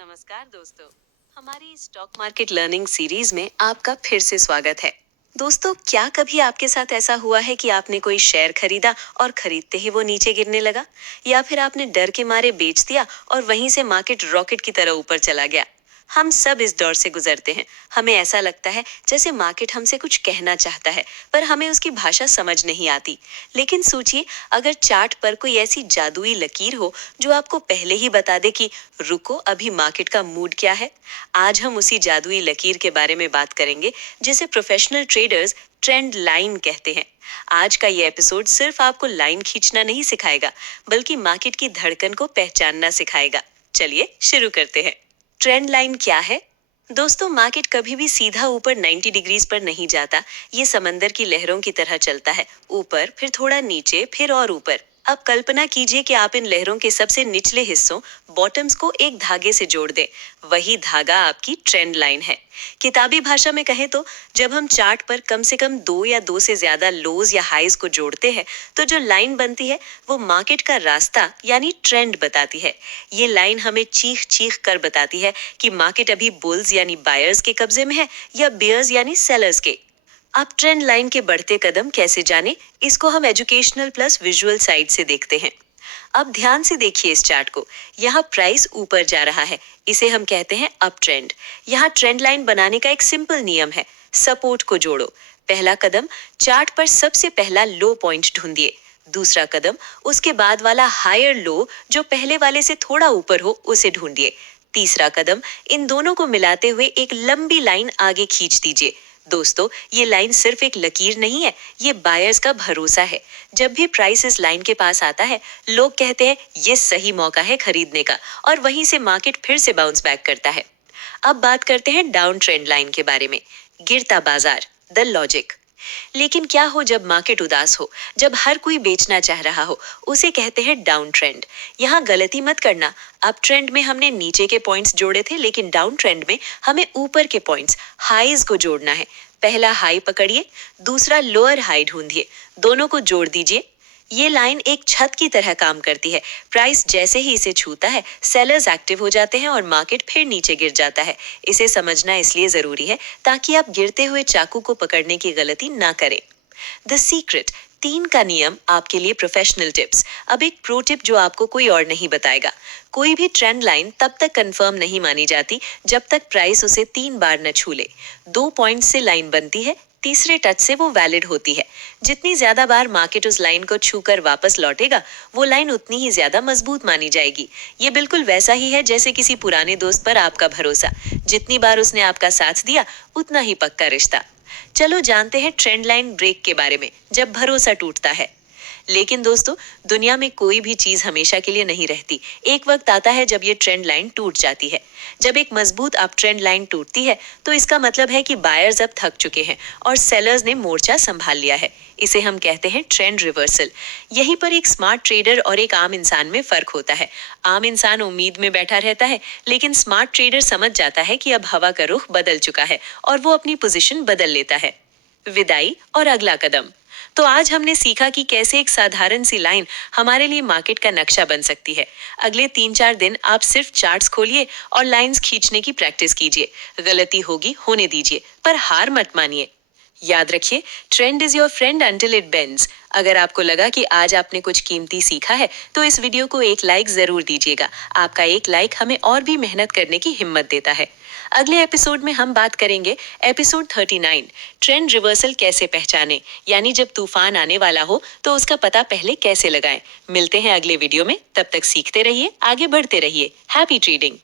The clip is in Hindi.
नमस्कार दोस्तों, हमारी स्टॉक मार्केट लर्निंग सीरीज में आपका फिर से स्वागत है। दोस्तों, क्या कभी आपके साथ ऐसा हुआ है कि आपने कोई शेयर खरीदा और खरीदते ही वो नीचे गिरने लगा, या फिर आपने डर के मारे बेच दिया और वहीं से मार्केट रॉकेट की तरह ऊपर चला गया। हम सब इस दौर से गुजरते हैं। हमें ऐसा लगता है जैसे मार्केट हमसे कुछ कहना चाहता है, पर हमें उसकी भाषा समझ नहीं आती। लेकिन सोचिए, अगर चार्ट पर कोई ऐसी जादुई लकीर हो जो आपको पहले ही बता दे कि रुको, अभी मार्केट का मूड क्या है। आज हम उसी जादुई लकीर के बारे में बात करेंगे, जिसे प्रोफेशनल ट्रेडर्स ट्रेंड लाइन कहते हैं। आज का ये एपिसोड सिर्फ आपको लाइन खींचना नहीं सिखाएगा, बल्कि मार्केट की धड़कन को पहचानना सिखाएगा। चलिए शुरू करते हैं। ट्रेंड लाइन क्या है? दोस्तों, मार्केट कभी भी सीधा ऊपर 90 डिग्रीज पर नहीं जाता। ये समंदर की लहरों की तरह चलता है, ऊपर फिर थोड़ा नीचे फिर और ऊपर। अब कल्पना कीजिए कि आप इन लहरों के सबसे निचले हिस्सों, बॉटम्स को एक धागे से जोड़ दें। वही धागा आपकी ट्रेंड लाइन है। किताबी भाषा में कहें तो जब हम चार्ट पर कम से कम दो या दो से ज्यादा लोज या हाईज को जोड़ते हैं, तो जो लाइन बनती है वो मार्केट का रास्ता यानी ट्रेंड बताती है। ये लाइन हमें चीख चीख कर बताती है कि मार्केट अभी बुल्स यानी बायर्स के कब्जे में है या बियर्स यानी सेलर्स के। आप ट्रेंड लाइन के बढ़ते कदम कैसे जाने, इसको हम एजुकेशनल प्लस विजुअल साइड से देखते हैं। अब ध्यान से देखिए इस चार्ट को। यहाँ प्राइस ऊपर जा रहा है, इसे हम कहते हैं अप ट्रेंड। यहाँ ट्रेंड लाइन बनाने का एक सिंपल नियम है, सपोर्ट को जोड़ो। पहला कदम, चार्ट पर सबसे पहला लो पॉइंट ढूंढिए। दूसरा कदम, उसके बाद वाला हायर लो जो पहले वाले से थोड़ा ऊपर हो, उसे ढूंढिए। तीसरा कदम, इन दोनों को मिलाते हुए एक लंबी लाइन आगे खींच दीजिए। दोस्तों, ये लाइन सिर्फ एक लकीर नहीं है, ये बायर्स का भरोसा है। जब भी प्राइस इस लाइन के पास आता है, लोग कहते हैं ये सही मौका है खरीदने का, और वहीं से मार्केट फिर से बाउंस बैक करता है। अब बात करते हैं डाउन ट्रेंड लाइन के बारे में। गिरता बाजार, द लॉजिक। लेकिन क्या हो जब मार्केट उदास हो, जब हर कोई बेचना चाह रहा हो? उसे कहते हैं डाउन ट्रेंड। यहाँ गलती मत करना, अप ट्रेंड में हमने नीचे के पॉइंट्स जोड़े थे, लेकिन डाउन ट्रेंड में हमें ऊपर के पॉइंट्स, हाईज को जोड़ना है। पहला हाई पकड़िए, दूसरा लोअर हाई ढूंढिए, दोनों को जोड़ दीजिए। ये लाइन एक छत की तरह काम करती है। प्राइस जैसे ही इसे छूता है, सेलर्स एक्टिव हो जाते हैं और मार्केट फिर नीचे गिर जाता है। इसे समझना इसलिए जरूरी है ताकि आप गिरते हुए चाकू को पकड़ने की गलती ना करें। द सीक्रेट, 3 का नियम आपके लिए प्रोफेशनल टिप्स। अब एक प्रो टिप जो आपको कोई और नहीं बताएगा। कोई भी ट्रेंड लाइन तब तक कंफर्म नहीं मानी जाती जब तक प्राइस उसे 3 बार न छू ले। 2 पॉइंट से लाइन बनती है, तीसरे टच से वो वैलिड होती है। जितनी ज्यादा बार मार्केट उस लाइन को छूकर वापस लौटेगा, वो लाइन उतनी ही ज्यादा मजबूत मानी जाएगी। ये बिल्कुल वैसा ही है जैसे किसी पुराने दोस्त पर आपका भरोसा। जितनी बार उसने आपका साथ दिया, उतना ही पक्का रिश्ता। चलो जानते हैं ट्रेंड लाइन ब्रेक के बारे में, जब भरोसा टूटता है। लेकिन दोस्तों, दुनिया में कोई भी चीज हमेशा के लिए नहीं रहती। एक वक्त आता है जब ये ट्रेंड लाइन टूट जाती है। जब एक मजबूत अप ट्रेंड लाइन टूटती है, तो इसका मतलब है कि बायर्स अब थक चुके हैं और सेलर्स ने मोर्चा संभाल लिया है। इसे हम कहते हैं ट्रेंड रिवर्सल। यहीं पर एक स्मार्ट ट्रेडर और एक आम इंसान में फर्क होता है। आम इंसान उम्मीद में बैठा रहता है, लेकिन स्मार्ट ट्रेडर समझ जाता है कि अब हवा का रुख बदल चुका है और वो अपनी पोजीशन बदल लेता है। विदाई और अगला कदम। तो आज हमने सीखा कि कैसे एक साधारण सी लाइन हमारे लिए मार्केट का नक्शा बन सकती है। अगले 3-4 दिन आप सिर्फ चार्ट्स खोलिए और लाइंस खींचने की प्रैक्टिस कीजिए। गलती होगी, होने दीजिए, पर हार मत मानिए। याद रखिए, trend is your friend until it bends. अगर आपको लगा कि आज आपने कुछ कीमती सीखा है, तो इस वीडियो को एक लाइक जरूर दीजिएगा। आपका एक लाइक हमें और भी मेहनत करने की हिम्मत देता है। अगले एपिसोड में हम बात करेंगे एपिसोड 39, ट्रेंड रिवर्सल कैसे पहचाने, यानी जब तूफान आने वाला हो तो उसका पता पहले कैसे लगाएं। मिलते हैं अगले वीडियो में, तब तक सीखते रहिए, आगे बढ़ते रहिए। Happy trading.